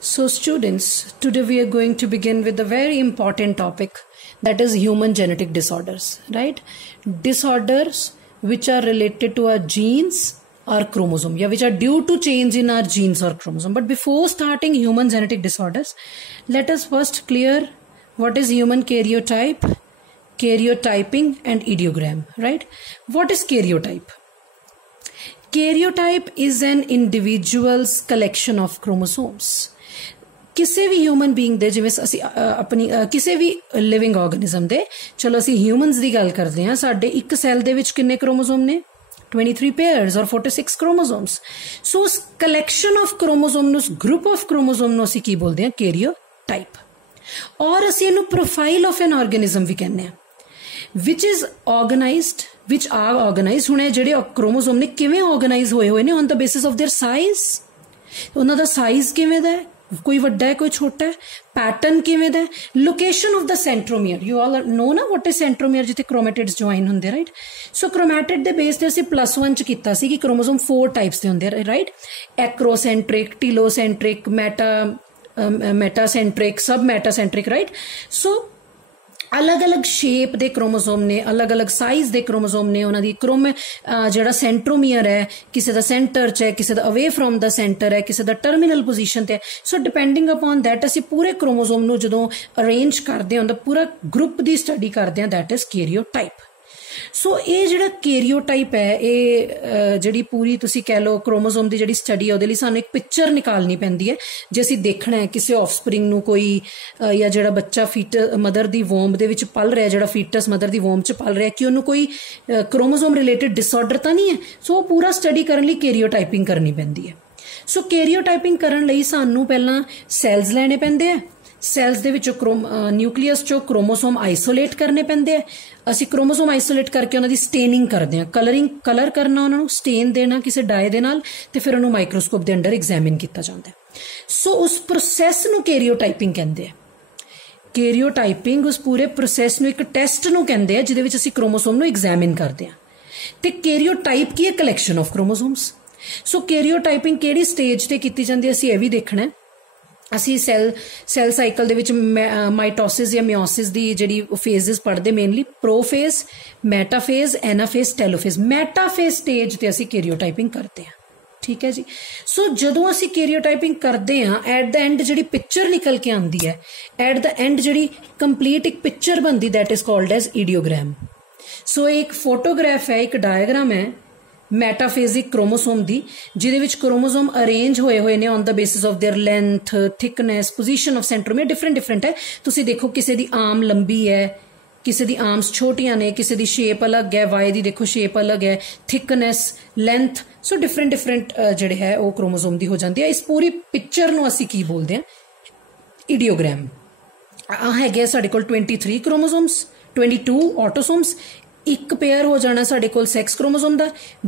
So students, today we are going to begin with a very important topic, that is human genetic disorders, right? Disorders which are related to our genes or chromosome, which are due to change in our genes or chromosome. But before starting human genetic disorders, let us first clear what is human karyotype, karyotyping and ideogram, right? What is karyotype? Karyotype is an individual's collection of chromosomes. किसी भी human being they जिवें ਅਸੀਂ ਆਪਣੀ ਕਿਸੇ ਵੀ living organism ਦੇ ਚਲੋ ਅਸੀਂ humans ਦੀ ਗੱਲ ਕਰਦੇ ਹਾਂ ਸਾਡੇ ਇੱਕ ਸੈੱਲ ਦੇ ਵਿੱਚ ਕਿੰਨੇ ਕ੍ਰੋਮੋਸੋਮ ਨੇ 23 pairs or 46 chromosomes. So ਉਸ collection of chromosome ਨੂੰ group of chromosome ਨੂੰ ਅਸੀਂ ਕੀ ਬੋਲਦੇ ਹਾਂ karyotype. ਔਰ ਅਸੀਂ ਇਹਨੂੰ profile of an organism ਵੀ ਕਹਿੰਦੇ ਹਾਂ which is organized which are organized. ਹੁਣ ਇਹ ਜਿਹੜੇ chromosome ਨੇ ਕਿਵੇਂ organize ਹੋਏ ਨੇ on the basis of their size. ਉਹਨਾਂ ਦਾ size ਕਿਵੇਂ ਦਾ ਹੈ कोई वड्डा है कोई छोटा है पैटर्न किवें दा location of the centromere you all know ना व्हाट इज सेंट्रोमियर जिथे क्रोमेटिड्स ज्वाइन हुंदे राइट सो क्रोमेटिड दे बेस ते असीं +1 च कीता सी कि क्रोमोसोम 4 टाइप्स दे हुंदे राइट एक्रोसेंट्रिक टीलोसेंट्रिक मेटासेंट्रिक सब मेटासेंट्रिक राइट सो अलग अलग शेप दे क्रोमोसोम ने अलग अलग साइज दे क्रोमोसोम ने उन्हां दी जिहड़ा सेंट्रोमियर है किसी दा सेंटर च है किसी दा अवे फ्रॉम द सेंटर है किसी दा टर्मिनल पोजीशन ते है सो डिपेंडिंग अपॉन दैट असीं पूरे क्रोमोसोम नूं जदों अरेंज करदे हां पूरा ग्रुप दी स्टडी करदे हां दैट इज कैरियोटाइप सो ये जिहड़ा कैरियोटाइप है ये जिहड़ी पूरी तुसीं कह लो क्रोमोसोम दी जिहड़ी स्टडी है उहदे लई सानूं एक पिक्चर निकालनी पैंदी है जे असीं देखना है किसी ऑफस्प्रिंग नूं कोई या जिहड़ा बच्चा मदर दी वोम दे विच पल रहा है जिहड़ा फीटस मदर दी वोम च पल रहा है कि उहनूं कोई क्रोमोसोम रिलेटेड डिसऑर्डर तां नहीं है सो पूरा स्टडी करन लई कैरियोटाइपिंग करनी पैंदी है सो कैरियोटाइपिंग करन लई सानूं पहिलां सैल्स लैणे पैंदे आ सैल्स दे विचों न्यूक्लियस चों क्रोमोसोम आइसोलेट करने पैंदे आ असीं क्रोमोसोम आइसोलेट करके उन्हां दी स्टेनिंग करदे हां कलर करना उन्हां नूं स्टेन देना किसी डाई दे नाल ते फिर उहनूं माइक्रोस्कोप दे अंडर एग्जामिन कीता जांदा है सो उस प्रोसैस नूं कैरियोटाइपिंग कहंदे आ कैरियोटाइपिंग उस पूरे प्रोसैस नूं एक टेस्ट नूं कहंदे आ जिहदे विच असीं क्रोमोसोम नूं एग्जामिन करदे हां ते कैरियोटाइप की है collection of chromosomes so karyotyping किहड़ी स्टेज ते कीती जांदी असीं इह वी देखना है असी सैल साइकिल दे विच माइटोसिस या मियोसिस दी जिहड़ी फेजेस पढ़दे mainly prophase metaphase anaphase telophase metaphase stage ते असी कैरियोटाइपिंग करते हैं ठीक है जी सो जदों असी कैरियोटाइपिंग करते हैं एट द एंड जिहड़ी पिक्चर निकल के आंदी है एट द एंड जिहड़ी कंप्लीट एक पिक्चर बनती दैट इज कॉल्ड एज इडियोग्राम सो एक फोटोग्राफ है एक डायग्राम है मेटाफेजिक क्रोमोसोम दी जिहदे विच क्रोमोसोम अरेंज होए ने on the basis of their length thickness position of centromere different है तुसीं देखो किसी दी आर्म लंबी है किसी दी आर्म्स छोटियां ने किसी दी शेप अलग है वाई दी देखो शेप अलग है थिकनेस लेंथ सो डिफरेंट जिहड़े है वो क्रोमोसोम दी हो जाती है इस पूरी पिक्चर नूं असीं की बोलदे हां इडियोग्राम हैगे साडे कोल 23 क्रोमोसोम्स 22 ऑटोसोम्स एक पेयर हो जाना साडे कोल सैक्स क्रोमोसोम दा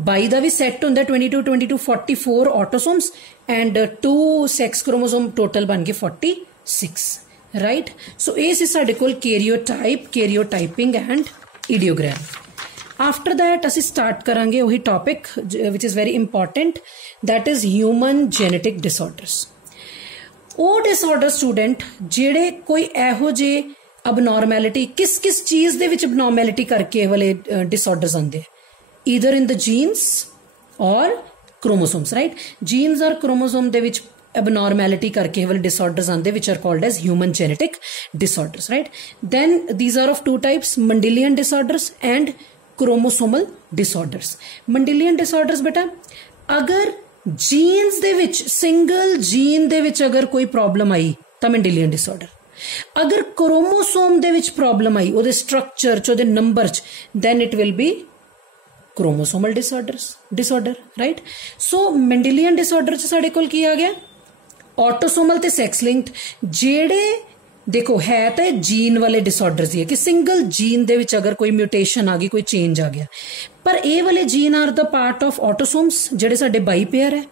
22 दा भी सैट हुंदा 22 44 autosomes and 2 sex chromosome total बन गए 46 राइट सो ये सी साडे कोल karyotype karyotyping and idiogram after that असी स्टार्ट करांगे वही topic which is very important that is human genetic disorders वो डिसऑर्डर स्टूडेंट जेड़े कोई एहो जे abnormality किस किस चीज दे विच abnormality करके वाले disorders आंदे either in the genes or chromosomes right genes और chromosome दे विच abnormality करके वाले disorders आंदे which are called as human genetic disorders right then these are of two types Mendelian disorders and chromosomal disorders Mendelian disorders बेटा अगर genes दे विच single gene दे विच अगर कोई problem आई तां Mendelian disorder अगर क्रोमोसोम दे विच प्रॉब्लम आई ओदे स्ट्रक्चर च ओदे नंबर च then it will be chromosomal disorder right so Mendelian disorder च साडे कोल की आ गया ऑटोसोमल ते सेक्स लिंक्ड जेड़े देखो है तो जीन वाले डिसऑर्डर्स ही है कि सिंगल जीन दे विच अगर कोई म्यूटेशन आ गई कोई चेंज आ गया पर ए वाले gene are the part of autosomes जेड़े साडे बाई पेयर है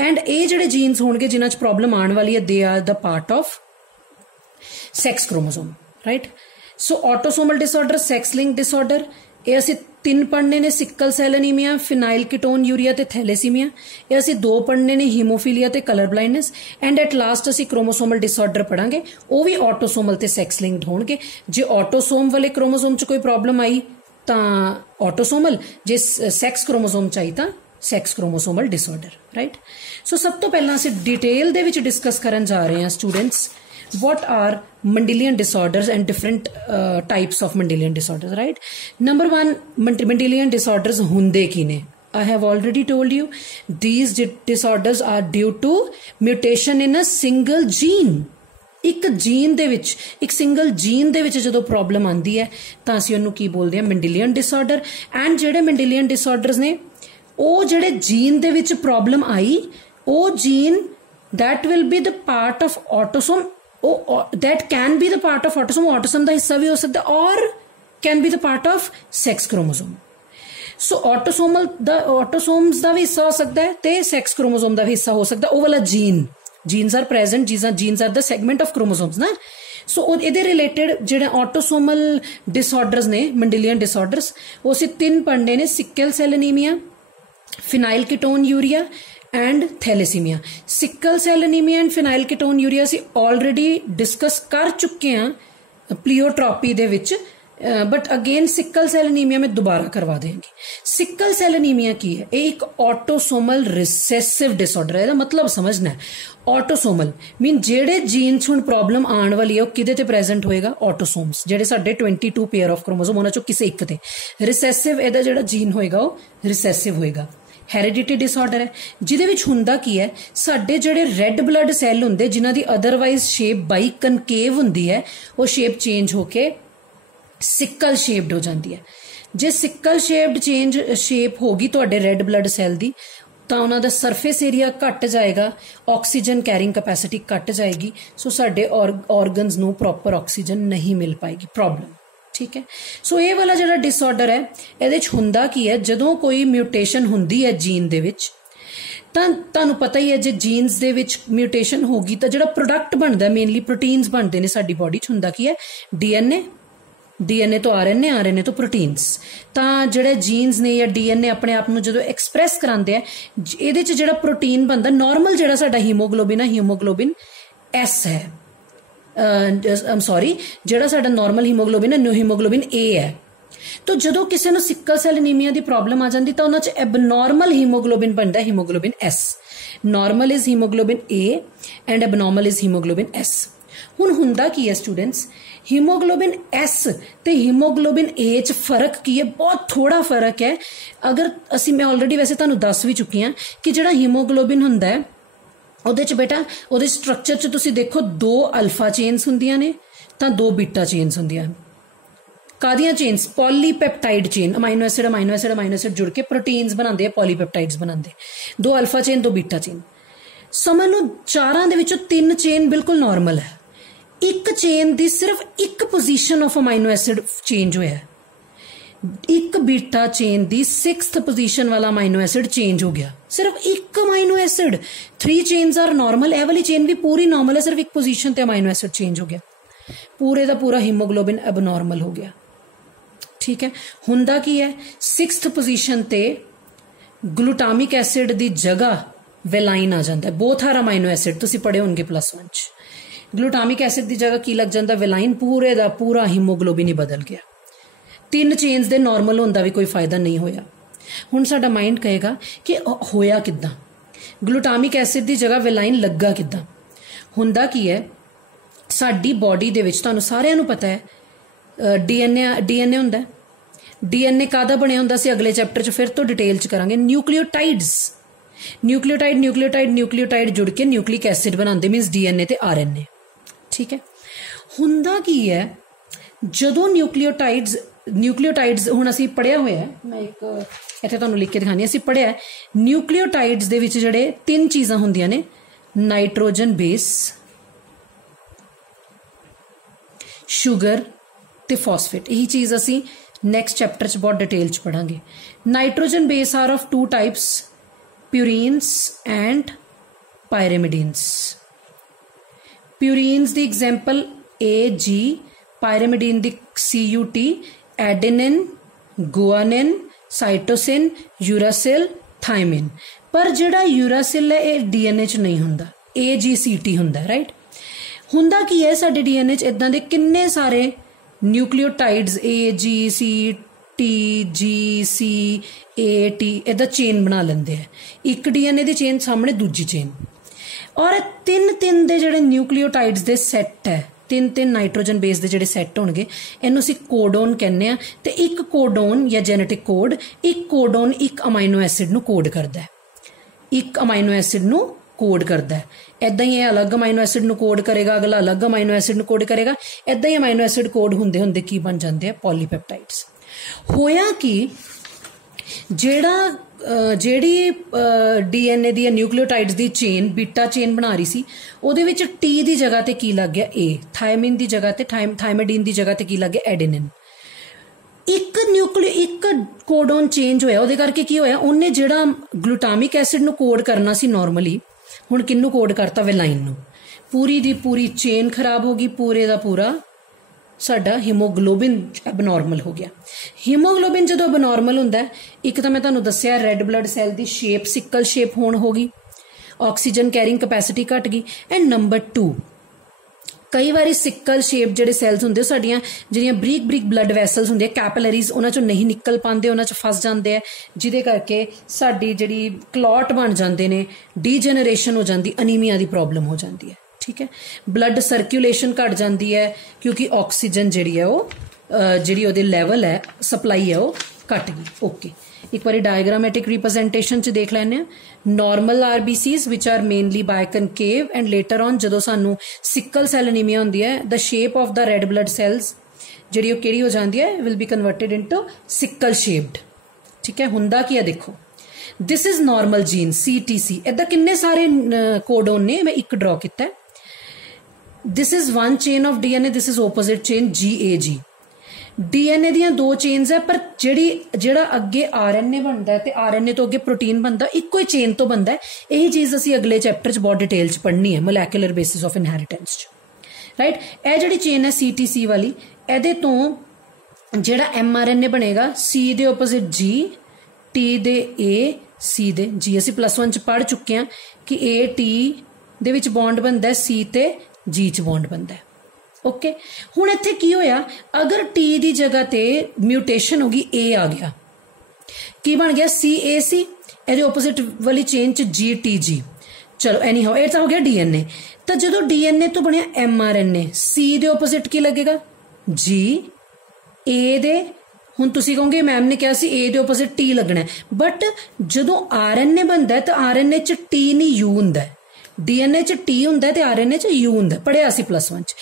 एंड ए जेड़े जीन्स होणगे जिन्हां च प्रॉब्लम आने वाली है they are the part of sex chromosome right so autosomal disorder sex link disorder ये असीं तीन पढ़ने ने sickle cell anaemia, phenylketonuria ते थैलेसीमिया। ये असीं दो पढ़ने ने हीमोफीलिया ते colour blindness. And at last असीं क्रोमोसोमल डिसऑर्डर पढ़ांगे, वो भी ऑटोसोमल ते सैक्स लिंक्ड होणगे। जे ऑटोसोम वाले क्रोमोसोम च कोई प्रॉब्लम आई तां ऑटोसोमल, जे सैक्स क्रोमोसोम च आई तां सैक्स क्रोमोसोमल डिसऑर्डर, राइट। सो सब तो पहला असीं डिटेल दे विच डिस्कस करन जा रहे हैं students what are Mendelian disorders and different types of Mendelian disorders, right? Number one, Mendelian disorders hunde ki ne? I have already told you these disorders are due to mutation in a single gene. ਇੱਕ jean ਦੇ ਵਿੱਚ, ਇੱਕ single jean ਦੇ ਵਿੱਚ ਜਦੋਂ problem ਆਉਂਦੀ ਹੈ ਤਾਂ ਅਸੀਂ ਉਹਨੂੰ ਕੀ ਬੋਲਦੇ ਹਾਂ? ਮੈਂਡੇਲੀਅਨ ਡਿਸਆਰਡਰ। ਐਂਡ ਜਿਹੜੇ ਮੈਂਡੇਲੀਅਨ ਡਿਸਆਰਡਰਸ ਨੇ ਉਹ ਜਿਹੜੇ ਜੀਨ ਦੇ ਵਿੱਚ ਪ੍ਰੋਬਲਮ ਆਈ, ਉਹ jean that will be the part of autosome, that can be the part of autosome, autosome ਦਾ ਹਿੱਸਾ ਵੀ ਹੋ ਸਕਦਾ, or can be the part of sex chromosome. So autosomal the autosomes ਦਾ ਵੀ ਹਿੱਸਾ ਹੋ ਸਕਦਾ ਹੈ ਤੇ sex chromosome ਦਾ ਵੀ ਹਿੱਸਾ ਹੋ ਸਕਦਾ, ਉਹ ਵਾਲਾ jean. genes are present, genes are the segment of chromosomes ਨਾ। ਸੋ ਇਹਦੇ ਰਿਲੇਟਡ ਜਿਹੜੇ ਆਟੋਸੋਮਲ ਡਿਸਆਰਡਰਸ ਨੇ, ਮੈਂਡੇਲੀਅਨ ਡਿਸਆਰਡਰਸ, ਉਹ ਅਸੀਂ ਤਿੰਨ ਪੜ੍ਹਨੇ ਨੇ: sickle cell anaemia, phenylketonuria and thalassaemia. Sickle cell anaemia and phenylketonuria असी ऑलरेडी डिस्कस कर चुके हैं प्लीओट्रॉपी दे विच, but again sickle cell anaemia में दोबारा करवा देंगे। सिकल सेल एनीमिया की है? एक ऑटोसोमल रिसेसिव डिसऑर्डर है। मतलब समझना है, ऑटोसोमल मीन जेड़े जीन्स हुण प्रॉब्लम आने वाली है वो किदे ते प्रेजेंट होएगा? ऑटोसोम्स, जेड़े साडे 22 पेयर ऑफ क्रोमोसोम उन्हां चों किसे एक ते। रिसेसिव इहदा जेड़ा जीन होएगा वो रिसेसिव होएगा। हैरिडिटी डिसऑर्डर है जिहदे विच हुंदा की है, साडे जिहड़े रेड ब्लड सैल हुंदे जिन्हां दी अदरवाइज शेप बाई कनकेव हुंदी है, वो शेप चेंज होके सिकल शेप्ड हो जाती है। जे सिकल शेप्ड शेप होगी तुहाडे रेड ब्लड सैल दी तां उन्हां दा सरफेस एरिया घट जाएगा, ऑक्सीजन कैरिंग कैपेसिटी घट जाएगी। सो साडे ऑर्गनस नूं प्रॉपर ऑक्सीजन नहीं मिल पाएगी, प्रॉब्लम। ठीक है। सो ये वाला जो डिसऑर्डर है ये हुंदा की है, जदों कोई म्यूटेशन हुंदी है जीन दे विच, तानू पता ही है जे जीन्स दे विच म्यूटेशन होगी तो जो प्रोडक्ट बनता है, मेनली प्रोटीन्स बनते हैं साडी बॉडी च, हुंदा की है? डीएनए तो आरएनए, आरएनए तो प्रोटीन्स। तो जिहड़े जीन्स ने या डीएनए अपने आप नूं जदों एक्सप्रैस करांदे हैं, इहदे च जिहड़ा प्रोटीन बनता, नॉर्मल जिहड़ा साडा हीमोग्लोबिन है, हीमोग्लोबिन एस है, जिहड़ा साडा नॉर्मल हीमोग्लोबिन है, न्यू हीमोग्लोबिन ए है। तो जदों किसी नूं सिकल सेल एनीमिया दी प्रॉब्लम आ जाती तो उन्हां च एबनॉर्मल हीमोग्लोबिन बनता है, haemoglobin S. Normal is haemoglobin A and abnormal is haemoglobin S. हुण हुंदा की है स्टूडेंट्स, हीमोग्लोबिन एस ते हीमोग्लोबिन ए च फर्क की है? बहुत थोड़ा फर्क है। अगर असी, मैं ऑलरेडी वैसे तुहानूं दस भी चुकी हाँ कि जिहड़ा हीमोग्लोबिन हुंदा है ਉਹਦੇ ਚ बेटा ਉਹਦੇ स्ट्रक्चर च तुसी देखो 2 अल्फा चेन्स ਹੁੰਦੀਆਂ ਨੇ ਤਾਂ 2 बीटा चेन्स ਹੁੰਦੀਆਂ। ਕਾਦੀਆਂ chains? Polypeptide chain, amino acid जुड़ के प्रोटीन्स बनाते हैं, पॉलीपेप्टाइड्स बनाते। 2 अल्फा चेन 2 बीटा चेन। समझ लो चारां दे विचों 3 चेन बिल्कुल नॉर्मल है, एक चेन दी सिर्फ एक position of amino acid change होया है, एक बीटा चेन दी 6th पोजीशन वाला अमाइनो एसिड चेंज हो गया, सिर्फ एक amino acid. 3 chains are normal, A वाली चेन भी पूरी नॉर्मल है, सिर्फ एक पोजीशन ते अमाइनो एसिड चेंज हो गया, पूरे दा पूरा हीमोग्लोबिन एबनॉर्मल हो गया। ठीक है। हुंदा की है? 6th पोजीशन ते ग्लूटामिक एसिड दी जगह वेलाइन आ जाता है। बोथ आर अमाइनो एसिड, तुसी पढ़े होंगे +1 च। ग्लूटामिक एसिड दी जगह की लग जाता? वेलाइन। पूरे दा पूरा हीमोग्लोबिन ही बदल गया। 3 चेन्स दे नॉर्मल होने का भी कोई फायदा नहीं होया। हुण साडा माइंड कहेगा कि होया किद्दां, ग्लूटामिक एसिड की जगह वेलाइन लगा किद्दां? हुंदा की है, साडी बॉडी दे विच तुहानूं सारिआं नूं पता है डीएनए हुंदा है। डीएनए कादा बनिया हुंदा सी? अगले चैप्टर च फिर तो डिटेल च करांगे। न्यूक्लियोटाइड जुड़ के न्यूक्लिक एसिड बनाते, मीनस डीएनए ते आरएनए। ठीक है। हुंदा की है, जदों न्यूक्लियोटाइड्स हुण असीं पढ़िया होया है, मैं एक इत्थे तुहानूं लिख के दिखानी, असीं पढ़िया है न्यूक्लियोटाइड्स दे विच जिहड़े 3 चीज़ां हुंदियां ने, नाइट्रोजन बेस, शुगर ते फॉस्फेट। यही चीज़ असीं नैक्सट चैप्टर च बहुत डिटेल च पढ़ांगे। Nitrogen base are of 2 types, purines and pyrimidines. Purines दी एग्जाम्पल AG, पायरेमिडीन दी CUT, adenine guanine, cytosine, uracil, thymine. पर जिहड़ा यूरासिल है ये डीएनए च नहीं हुंदा, AGCT हुंदा, राइट। हुंदा की है साडे डीएनए च इदां दे किन्ने सारे न्यूक्लियोटाइड्स AGCTGCAT इदा चेन बना लेंदे है, एक डीएनए दी चेन सामने दूजी चेन, और तीन तीन दे जिहड़े न्यूक्लियोटाइड्स दे सैट है, तीन तीन नाइट्रोजन बेस दे जिहड़े सैट होणगे इहनूं असीं कोडोन कहने आ। ते एक कोडोन या जेनेटिक कोड, एक कोडोन एक अमाइनो एसिड नूं कोड करदा है, एक अमाइनो एसिड नूं कोड करदा है। इदां ही अलग अमाइनो एसिड नूं कोड करेगा, अगला अलग अमाइनो एसिड नूं कोड करेगा, इदां ही अमाइनो एसिड कोड हुंदे हुंदे की बन जांदे आ पॉलीपेप्टाइड्स। होया कि ਜਿਹੜੀ डीएनए दी न्यूक्लियोटाइड्स दी चेन बीटा चेन बना रही सी, ਉਹਦੇ ਵਿੱਚ T ਦੀ ਜਗ੍ਹਾ ਤੇ ਕੀ ਲੱਗ ਗਿਆ A, थायमिन ਦੀ ਜਗ੍ਹਾ ਤੇ थायमिडीन ਦੀ ਜਗ੍ਹਾ ਤੇ ਕੀ ਲੱਗ ਗਿਆ एडेनिन। ਇੱਕ ਕੋਡੋਨ ਚੇਂਜ ਹੋਇਆ, ਉਹਦੇ ਕਰਕੇ ਕੀ ਹੋਇਆ, ਉਹਨੇ ਜਿਹੜਾ ਗਲੂਟਾਮਿਕ ਐਸਿਡ ਨੂੰ ਕੋਡ ਕਰਨਾ ਸੀ ਨਾਰਮਲੀ, ਹੁਣ ਕਿਹਨੂੰ ਕੋਡ ਕਰਤਾ, ਵੈਲਾਈਨ ਨੂੰ। ਪੂਰੀ ਦੀ ਪੂਰੀ ਚੇਨ ਖਰਾਬ ਹੋ ਗਈ, ਪੂਰੇ ਦਾ ਪੂਰਾ साडा हीमोग्लोबिन अबनॉर्मल हो गया। हीमोग्लोबिन जो अबनॉर्मल हुंदा है, एक तो मैं तुहानूं दस्सिया रेड ब्लड सैल दी शेप सिकल शेप होण हो गई, ऑक्सीजन कैरिंग कैपेसिटी घट गई। एंड नंबर 2, कई बारी सिकल शेप जिहड़े सैल्स हुंदे साडियां जिहड़ियां बरीक बरीक ब्लड वैसल्स हुंदे कैपिलरीज, उन्हां चों नहीं निकल पांदे, उन्हां च फस जांदे है, जिहदे करके साडी जिहड़ी क्लॉट बन जांदे ने, डीजनरेशन हो जांदी, अनीमिया दी प्रॉब्लम हो जांदी है। ठीक है, ब्लड सर्कुलेशन घट जाती है क्योंकि ऑक्सीजन जी है वो जी लैवल है सप्लाई है वो घट गई। ओके, एक बार डायग्रामेटिक रिप्रजेंटेशन च देख लैने। Normal RBCs which are mainly biconcave and later on जो सानू सिकल सैल एनीमिया होंदी है, the shape of the red blood cells जी केड़ी हो जाती है will be converted into sickle shaped. ठीक है, हुंदा की है देखो, this is normal gene CTC, इदा किन्ने सारे कोडोन ने, मैं एक ड्रॉ किया। This is one chain of DNA, this is opposite chain GAG। DNA दियां दो चेन्स है, पर जेड़ा अगे RNA बनता है ते RNA तो अगे प्रोटीन बनता, इको ही चेन तो बनता है। यही चीज असी अगले चैप्टर च बहुत डिटेल च पढ़नी है, मोलैकुलर बेसिस ऑफ इनहेरिटेंस च, राइट। यह जिहड़ी चेन है CTC वाली, एदे तो जेड़ा mRNA बनेगा C they opposite G, T they A, C they G। असी +1 च पढ़ चुके हैं कि AT दे विच बॉन्ड बनता है, C ते G च बॉन्ड बनता है। ओके, हुण इत्थे की होया, अगर T दी जगह ते म्यूटेशन होगी, A आ गया, की बन गया CAC, एदे ओपोजिट वाली चेन च GTG। चलो एनी हाउ ये हो गया डीएनए। तो जो डीएनए तो बनया mRNA, C दे ओपोजिट की लगेगा G, A दे हुण तुसीं कहोगे मैम ने कहा सी A दे ओपोजिट T लगना है, बट जो RNA बनता है तो RNA च T नहीं U हुंदा है, डीएनए च T हुंदा है ते RNA च U हुंदा है, पढ़िया सी +1 च।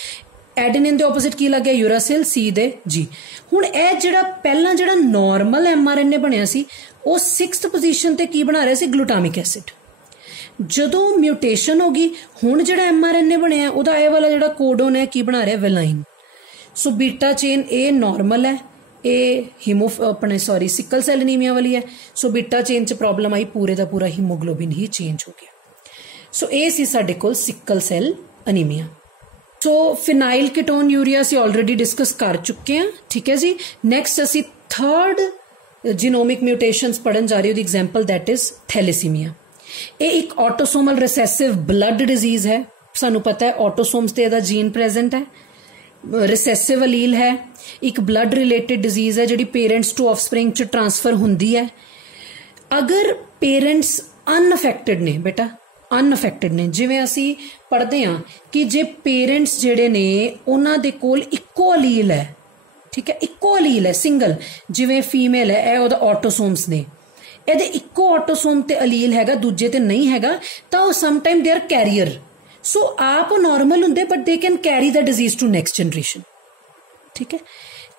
एडेनिन दे ओपोजिट की लग गया यूरासिल, C दे G। हुण ए जिहड़ा पहला जिहड़ा नॉर्मल mRNA बनया सी, वो 6th पोजीशन ते की बना रहा सी, ग्लूटामिक एसिड। जदों म्यूटेशन होगी, हुण जिहड़ा mRNA बनया उहदा ए वाला जिहड़ा कोडोन है की बना रहा है, valine. So beta chain a normal है, अपने सिकल सैल एनीमिया वाली है। सो बीटा चेन च प्रॉब्लम आई, पूरे का पूरा हीमोग्लोबिन ही चेंज हो गया। सो ये सी साडे कोल सिकल सैल अनीमिया। सो फिनाइल कीटोन यूरिया असी ऑलरेडी डिस्कस कर चुके हैं। ठीक है जी, नेक्स्ट असी थर्ड जीनोमिक म्यूटेशंस पढ़न जा रही हो, एग्जाम्पल दैट इज थैलेसीमिया। ये एक ऑटोसोमल रिसेसिव ब्लड डिजीज है, सानू पता है ऑटोसोम्स ते जीन प्रेजेंट है, रिसेसिव अलील है, एक ब्लड रिलेटेड डिजीज है जिहड़ी पेरेंट्स टू ऑफस्प्रिंग च ट्रांसफर हुंदी है। अगर पेरेंट्स अनअफेक्टेड ने, बेटा अनअफेक्टेड ने, जिवें असी पढ़ते हैं कि जे पेरेंट्स जिहड़े ने उन्हां दे कोल इक्को अलील है, ठीक है, इक्को अलील है सिंगल, जिवें फीमेल है, यह उहदा ऑटोसोम्स ने, ਇਹਦੇ ਇੱਕੋ ਆਟੋਸੋਮ ਤੇ ਅਲੀਲ ਹੈਗਾ, ਦੂਜੇ ਤੇ ਨਹੀਂ ਹੈਗਾ, ਤਾਂ ਉਹ ਸਮਟਾਈਮ ਦੇ ਆਰ ਕੈਰੀਅਰ। ਸੋ ਆਪ ਨਾਰਮਲ ਹੁੰਦੇ but they can carry the disease to next generation. ਠੀਕ ਹੈ,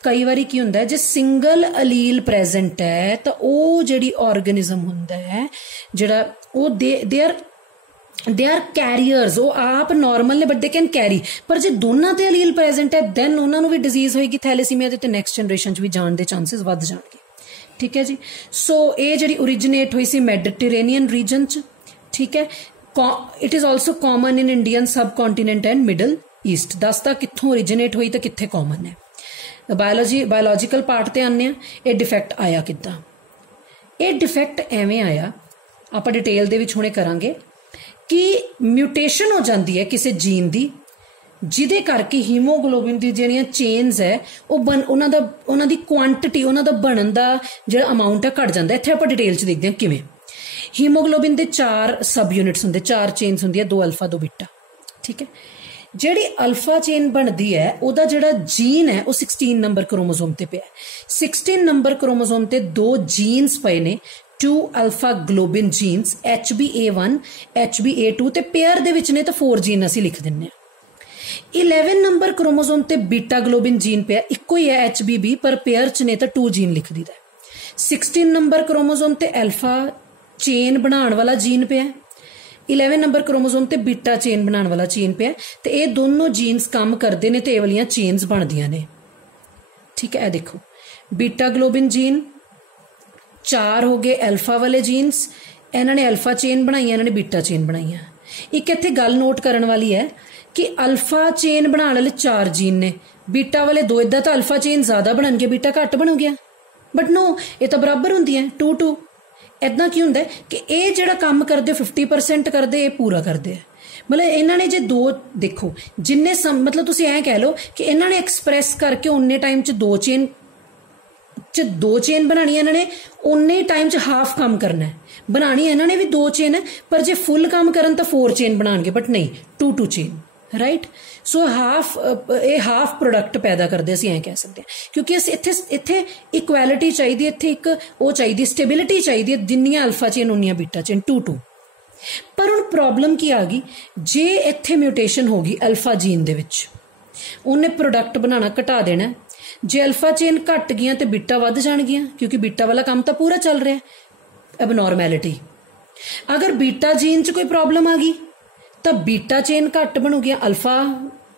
ਕਈ ਵਾਰੀ ਕੀ ਹੁੰਦਾ ਹੈ ਜੇ ਸਿੰਗਲ ਅਲੀਲ ਪ੍ਰੈਜ਼ੈਂਟ ਹੈ ਤਾਂ ਉਹ ਜਿਹੜੀ ਆਰਗੈਨਿਜ਼ਮ ਹੁੰਦਾ ਹੈ ਜਿਹੜਾ ਉਹ ਦੇ ਆਰ ਕੈਰੀਅਰਸ, ਉਹ ਆਪ ਨਾਰਮਲ ਨੇ ਬਟ ਦੇ ਕੈਨ ਕੈਰੀ। ਪਰ ਜੇ ਦੋਨਾਂ ਤੇ ਅਲੀਲ ਪ੍ਰੈਜ਼ੈਂਟ ਹੈ ਦੈਨ ਉਹਨਾਂ ਨੂੰ ਵੀ ਡਿਜ਼ੀਜ਼ ਹੋਏਗੀ ਥੈਲੇਸੀਮੀਆ ਦੇ, ਤੇ ਨੈਕਸਟ ਜਨਰੇਸ਼ਨ 'ਚ ਵੀ ਜਾਣ ਦੇ ਚਾਂਸਿਸ ਵੱਧ ਜਾਣਗੇ। ठीक है जी, सो ये जी ओरिजिनेट हुई सी मैडिटेरेनियन रीजन च। ठीक है, it is also common in Indian सब कॉन्टिनेंट एंड मिडल ईस्ट। दसदा कित्थों ओरिजिनेट हुई तो कित्थे कॉमन है। ਬਾਇਓਲੋਜੀਕਲ ਪਾਰਟ ਤੇ ਆਉਂਦੇ ਆ, ਇਹ ਡਿਫੈਕਟ ਆਇਆ ਕਿੱਦਾਂ? ਇਹ ਡਿਫੈਕਟ ਐਵੇਂ ਆਇਆ, ਆਪਾਂ ਡਿਟੇਲ ਦੇ ਵਿੱਚ ਹੁਣੇ ਕਰਾਂਗੇ ਕਿ ਮਿਊਟੇਸ਼ਨ ਹੋ ਜਾਂਦੀ ਹੈ ਕਿਸੇ ਜੀਨ ਦੀ, ਜਿਹਦੇ ਕਰਕੇ ਹੀਮੋਗਲੋबिन ਦੀ ਜਿਹੜੀਆਂ ਚੇਨਸ ਹੈ ਉਹਨਾਂ ਦੀ ਕੁਆਂਟੀਟੀ, ਉਹਨਾਂ ਦਾ ਬਣਨ ਦਾ ਜਿਹੜਾ ਅਮਾਊਂਟ ਹੈ ਘਟ ਜਾਂਦਾ। ਇੱਥੇ ਆਪਾਂ ਡਿਟੇਲ 'ਚ ਦੇਖਦੇ ਹਾਂ ਕਿਵੇਂ। ਹੀਮੋਗਲੋबिन ਦੇ 4 ਸਬ ਯੂਨਿਟਸ ਹੁੰਦੇ, 4 ਚੇਨਸ ਹੁੰਦੀਆਂ, 2 ਅਲਫਾ 2 ਬੀਟਾ, ਠੀਕ ਹੈ। ਜਿਹੜੀ ਅਲਫਾ ਚੇਨ ਬਣਦੀ ਹੈ ਉਹਦਾ ਜਿਹੜਾ ਜੀਨ ਹੈ ਉਹ 16 ਨੰਬਰ ਕ੍ਰੋਮੋਸੋਮ ਤੇ ਪਿਆ। 16 ਨੰਬਰ ਕ੍ਰੋਮੋਸੋਮ ਤੇ 2 ਜੀਨਸ ਪਏ ਨੇ, 2 ਅਲਫਾ ਗਲੋਬਿਨ ਜੀਨਸ, HBA1 HBA2, ਤੇ ਪੇਅਰ ਦੇ ਵਿੱਚ ਨੇ ਤਾਂ 4 ਜੀਨ ਅਸੀਂ ਲਿਖ ਦਿੰਨੇ ਆ। 11 ਨੰਬਰ ਕ੍ਰੋਮੋਸੋਮ ਤੇ ਬੀਟਾ ਗਲੋਬਿਨ ਜੀਨ ਪਿਆ, ਇੱਕੋ ਹੀ ਹੈ HBB, ਪਰ ਪੇਅਰ ਚ ਨੇ ਤਾਂ 2 ਜੀਨ ਲਿਖ ਦਿੰਦਾ। 16 ਨੰਬਰ ਕ੍ਰੋਮੋਸੋਮ ਤੇ ਅਲਫਾ ਚੇਨ ਬਣਾਉਣ ਵਾਲਾ ਜੀਨ ਪਿਆ, 11 ਨੰਬਰ ਕ੍ਰੋਮੋਸੋਮ ਤੇ ਬੀਟਾ ਚੇਨ ਬਣਾਉਣ ਵਾਲਾ ਚੇਨ ਪਿਆ, ਤੇ ਇਹ ਦੋਨੋਂ ਜੀਨਸ ਕੰਮ ਕਰਦੇ ਨੇ ਤੇ ਇਹ ਵਾਲੀਆਂ ਚੇਨਸ ਬਣਦੀਆਂ ਨੇ, ਠੀਕ ਹੈ। ਇਹ ਦੇਖੋ ਬੀਟਾ ਗਲੋਬਿਨ ਜੀਨ, 4 ਹੋ ਗਏ ਅਲਫਾ ਵਾਲੇ ਜੀਨਸ, ਇਹਨਾਂ ਨੇ ਅਲਫਾ ਚੇਨ ਬਣਾਈਆਂ, ਇਹਨਾਂ ਨੇ ਬੀਟਾ ਚੇਨ ਬਣਾਈਆਂ। ਇੱਕ ਇੱਥੇ ਗੱਲ ਨੋਟ ਕਰਨ ਵਾਲੀ ਹੈ ਕਿ ਅਲਫਾ ਚੇਨ ਬਣਾਉਣ ਵਾਲੇ 4 ਜੀਨ ਨੇ, ਬੀਟਾ ਵਾਲੇ 2, ਇਦਾਂ ਤਾਂ ਅਲਫਾ ਚੇਨ ਜ਼ਿਆਦਾ ਬਣਨਗੇ, ਬੀਟਾ ਘੱਟ ਬਣ ਗਿਆ, ਬਟ ਨੋ, ਇਹ ਤਾਂ ਬਰਾਬਰ ਹੁੰਦੀਆਂ 2-2। ਇਦਾਂ ਕੀ ਹੁੰਦਾ ਕਿ ਇਹ ਜਿਹੜਾ ਕੰਮ ਕਰਦੇ 50% ਕਰਦੇ, ਇਹ ਪੂਰਾ ਕਰਦੇ ਆ। ਮਤਲਬ ਇਹਨਾਂ ਨੇ ਜੇ 2 ਦੇਖੋ ਜਿੰਨੇ ਮਤਲਬ ਤੁਸੀਂ ਐਂ ਕਹਿ ਲਓ ਕਿ ਇਹਨਾਂ ਨੇ ਐਕਸਪ੍ਰੈਸ ਕਰਕੇ ਉਨੇ ਟਾਈਮ 'ਚ 2 ਚੇਨ ਬਣਾਣੀ, ਇਹਨਾਂ ਨੇ ਉਨੇ ਟਾਈਮ 'ਚ ਹਾਫ ਕੰਮ ਕਰਨਾ ਹੈ। ਬਣਾਣੀ ਇਹਨਾਂ ਨੇ ਵੀ 2 ਚੇਨ ਹੈ, ਪਰ ਜੇ ਫੁੱਲ ਕੰਮ ਕਰਨ ਤਾਂ 4 ਚੇਨ ਬਣਾਉਣਗੇ, ਬਟ ਨਹੀਂ 2 ਚੇਨ, ਰਾਈਟ। ਸੋ ਇਹ ਹਾਫ ਪ੍ਰੋਡਕਟ ਪੈਦਾ ਕਰਦੇ, ਅਸੀਂ ਐਂ ਕਹਿ ਸਕਦੇ ਹਾਂ, ਕਿਉਂਕਿ ਇੱਥੇ ਇਕੁਐਲਿਟੀ ਚਾਹੀਦੀ, ਇੱਥੇ ਇੱਕ ਉਹ ਚਾਹੀਦੀ, ਸਟੇਬਿਲਿਟੀ ਚਾਹੀਦੀ ਹੈ, ਜਿੰਨੀਆਂ ਅਲਫਾ ਚੇਨ ਉਨੀਆਂ ਬੀਟਾ ਚੇਨ, 2-2। ਪਰ ਹੁਣ ਪ੍ਰੋਬਲਮ ਕੀ ਆ ਗਈ, ਜੇ ਇੱਥੇ ਮਿਊਟੇਸ਼ਨ ਹੋ ਗਈ ਅਲਫਾ ਜੀਨ ਦੇ ਵਿੱਚ, ਉਹਨੇ ਪ੍ਰੋਡਕਟ ਬਣਾਉਣਾ ਘਟਾ ਦੇਣਾ। ਜੇ ਅਲਫਾ ਚੇਨ ਘਟ ਗਈਆਂ ਤੇ ਬੀਟਾ ਵੱਧ ਜਾਣਗੀਆਂ, ਕਿਉਂਕਿ ਬੀਟਾ ਵਾਲਾ ਕੰਮ ਤਾਂ ਪੂਰਾ ਚੱਲ ਰਿਹਾ, ਐਬਨੋਰਮੈਲਿਟੀ। ਅਗਰ ਬੀਟਾ ਜੀਨ 'ਚ ਕੋਈ ਪ੍ਰੋਬਲਮ ਆ ਗਈ ਤਾਂ ਬੀਟਾ ਚੇਨ ਘੱਟ ਬਣੂਗੀਆਂ, ਅਲਫਾ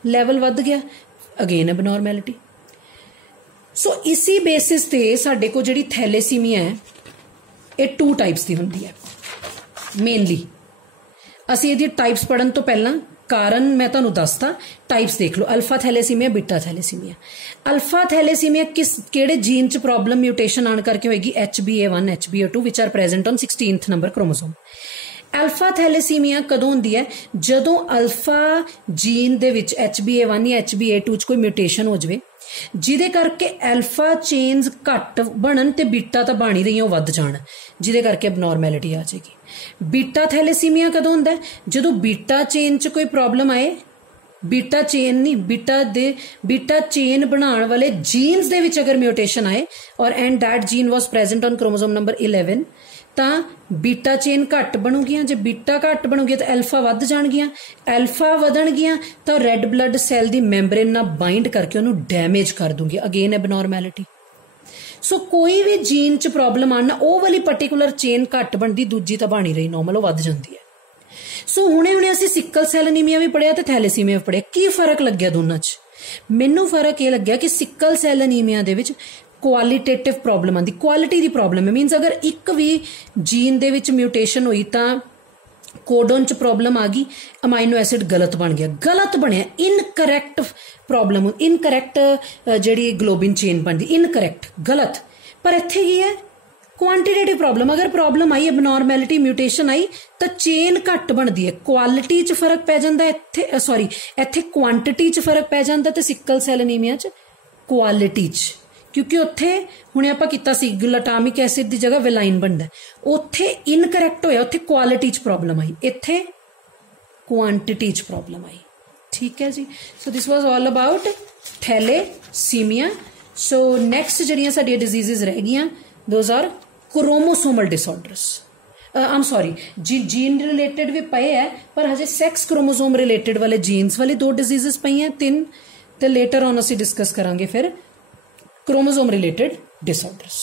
ਲੈਵਲ ਵੱਧ ਗਿਆ, ਅਗੇਨ ਐਬਨੋਰਮੈਲਿਟੀ। ਸੋ ਇਸੀ ਬੇਸਿਸ ਤੇ ਸਾਡੇ ਕੋਲ ਜਿਹੜੀ ਥੈਲੇਸੀਮੀਆ ਹੈ ਇਹ 2 ਟਾਈਪਸ ਦੀ ਹੁੰਦੀ ਹੈ ਮੇਨਲੀ। ਅਸੀਂ ਇਹਦੀ ਟਾਈਪਸ ਪੜਨ ਤੋਂ ਪਹਿਲਾਂ ਕਾਰਨ ਮੈਂ ਤੁਹਾਨੂੰ ਦੱਸਦਾ, ਟਾਈਪਸ ਦੇਖ ਲਓ, alpha thalassaemia, beta thalassaemia. Alpha thalassaemia ਕਿਹੜੇ ਜੀਨ 'ਚ ਪ੍ਰੋਬਲਮ ਮਿਊਟੇਸ਼ਨ ਆਉਣ ਕਰਕੇ ਹੋਏਗੀ? HBA1 HBA2 ਵਿਚ are present on 16th number chromosome. Alpha thalassaemia ਕਦੋਂ ਹੁੰਦੀ ਹੈ? ਜਦੋਂ ਅਲਫਾ ਜੀਨ ਦੇ ਵਿੱਚ HBA1 ਜਾਂ HBA2 'ਚ ਕੋਈ ਮਿਊਟੇਸ਼ਨ ਹੋ ਜਾਵੇ, ਜਿਹਦੇ ਕਰਕੇ ਅਲਫਾ ਚੇਨਸ ਘੱਟ ਬਣਨ ਤੇ ਬੀਟਾ ਤਾਂ ਬਣ ਹੀ ਰਹੀਆਂ ਉਹ ਵੱਧ ਜਾਣ, ਜਿਹਦੇ ਕਰਕੇ ਅਬਨੋਰਮੈਲਿਟੀ ਆ ਜਾਏਗੀ। ਬੀਟਾ ਥੈਲੇਸੀਮੀਆ ਕਦੋਂ ਹੁੰਦਾ ਹੈ? ਜਦੋਂ ਬੀਟਾ ਚੇਨ 'ਚ ਕੋਈ ਪ੍ਰੋਬਲਮ ਆਏ, ਬੀਟਾ ਚੇਨ ਨਹੀਂ, ਬੀਟਾ ਚੇਨ ਬਣਾਉਣ ਵਾਲੇ ਜੀਨਸ ਦੇ ਵਿੱਚ ਅਗਰ ਮਿਊਟੇਸ਼ਨ ਆਏ ਔਰ and that jean was present on chromosome number 11, ਤਾਂ ਬੀਟਾ ਚੇਨ ਘੱਟ ਬਣੂਗੀਆਂ। ਜੇ ਬੀਟਾ ਘੱਟ ਬਣੂਗੀ ਤਾਂ ਐਲਫਾ ਵੱਧ ਜਾਣਗੀਆਂ, ਐਲਫਾ ਵਧਣਗੀਆਂ ਤਾਂ ਰੈੱਡ ਬਲੱਡ ਸੈੱਲ ਦੀ ਮੈਂਬਰੇਨ ਨਾਲ ਬਾਈਂਡ ਕਰਕੇ ਉਹਨੂੰ ਡੈਮੇਜ ਕਰ ਦੂੰਗੀ, ਅਗੇਨ ਐਬਨੋਰਮੈਲਿਟੀ। ਸੋ ਕੋਈ ਵੀ ਜੀਨ 'ਚ ਪ੍ਰੋਬਲਮ ਆਉਣ, ਉਹ ਵਾਲੀ ਪਰਟੀਕੂਲਰ ਚੇਨ ਘੱਟ ਬਣਦੀ, ਦੂਜੀ ਤਾਂ ਬਣ ਹੀ ਰਹੀ ਨੋਰਮਲ, ਉਹ ਵੱਧ ਜਾਂਦੀ ਹੈ। ਸੋ ਹੁਣੇ ਅਸੀਂ ਸਿਕਲ ਸੈਲ ਅਨੀਮੀਆ ਵੀ ਪੜਿਆ ਤੇ ਥੈਲੇਸੀਮੀਆ ਵੀ ਪੜਿਆ। ਕੀ ਫਰਕ ਲੱਗਿਆ ਦੋਨਾਂ 'ਚ? ਮੈਨੂੰ ਫਰਕ ਇਹ ਲੱਗਿਆ ਕਿ ਸਿਕਲ ਸੈਲ ਅਨੀਮੀਆ ਦੇ ਵਿੱਚ ਕੁਆਲਿਟੇਟਿਵ ਪ੍ਰੋਬਲਮ ਆਉਂਦੀ, ਕੁਆਲਿਟੀ ਦੀ ਪ੍ਰੋਬਲਮ ਹੈ। ਮੀਨਸ ਅਗਰ ਇੱਕ ਵੀ ਜੀਨ ਦੇ ਵਿੱਚ ਮਿਊਟੇਸ਼ਨ ਹੋਈ ਤਾਂ ਕੋਡਨ 'ਚ ਪ੍ਰੋਬਲਮ ਆ ਗਈ, ਅਮਾਈਨੋ ਐਸਿਡ ਗਲਤ ਬਣ ਗਿਆ, ਗਲਤ ਬਣਿਆ, ਇਨਕਰੈਕਟ ਪ੍ਰੋਬਲਮ, ਇਨਕਰੈਕਟ ਜਿਹੜੀ ਗਲੋਬਿਨ ਚੇਨ ਬਣਦੀ, ਇਨਕਰੈਕਟ, ਗਲਤ। ਪਰ ਇੱਥੇ ਕੀ ਹੈ? Quantitative problem. ਅਗਰ ਪ੍ਰੋਬਲਮ ਆਈ, ਅਬਨੋਰਮੈਲਿਟੀ, ਮਿਊਟੇਸ਼ਨ ਆਈ ਤਾਂ ਚੇਨ ਘੱਟ ਬਣਦੀ ਹੈ, ਕੁਆਲਿਟੀ 'ਚ ਫਰਕ ਪੈ ਜਾਂਦਾ, ਇੱਥੇ ਕੁਆਂਟਿਟੀ 'ਚ ਫਰਕ ਪੈ ਜਾਂਦਾ ਤੇ ਸਿਕਲ ਸੈਲ ਅਨੀਮੀਆ 'ਚ ਕੁਆਲਿਟੀ 'ਚ, ਕਿਉਂਕਿ ਉੱਥੇ ਹੁਣੇ ਆਪਾਂ ਕੀਤਾ ਸੀ ਗਲੂਟਾਮਿਕ ਐਸਿਡ ਦੀ ਜਗ੍ਹਾ ਵੈਲਾਈਨ ਬਣਦਾ, ਉੱਥੇ ਇਨਕਰੈਕਟ ਹੋਇਆ, ਉੱਥੇ ਕੁਆਲਿਟੀ 'ਚ ਪ੍ਰੋਬਲਮ ਆਈ, ਇੱਥੇ ਕੁਆਂਟਿਟੀ 'ਚ ਪ੍ਰੋਬਲਮ ਆਈ। ਠੀਕ ਹੈ ਜੀ। So this was all about thalassaemia. So next ਜਿਹੜੀਆਂ ਸਾਡੀਆਂ ਡਿਜ਼ੀਜ਼ਸ ਰਹਿ ਗਈਆਂ, those are chromosomal disorders. I am sorry, gene related भी पे है, पर हजे सैक्स क्रोमोसोम रिलेटेड वाले जीन्स वाली 2 डिजीजेस पे हैं, 3 ते लेटर ऑन असी डिस्कस करांगे फिर क्रोमोसोम रिलेटेड डिसऑर्डर्स।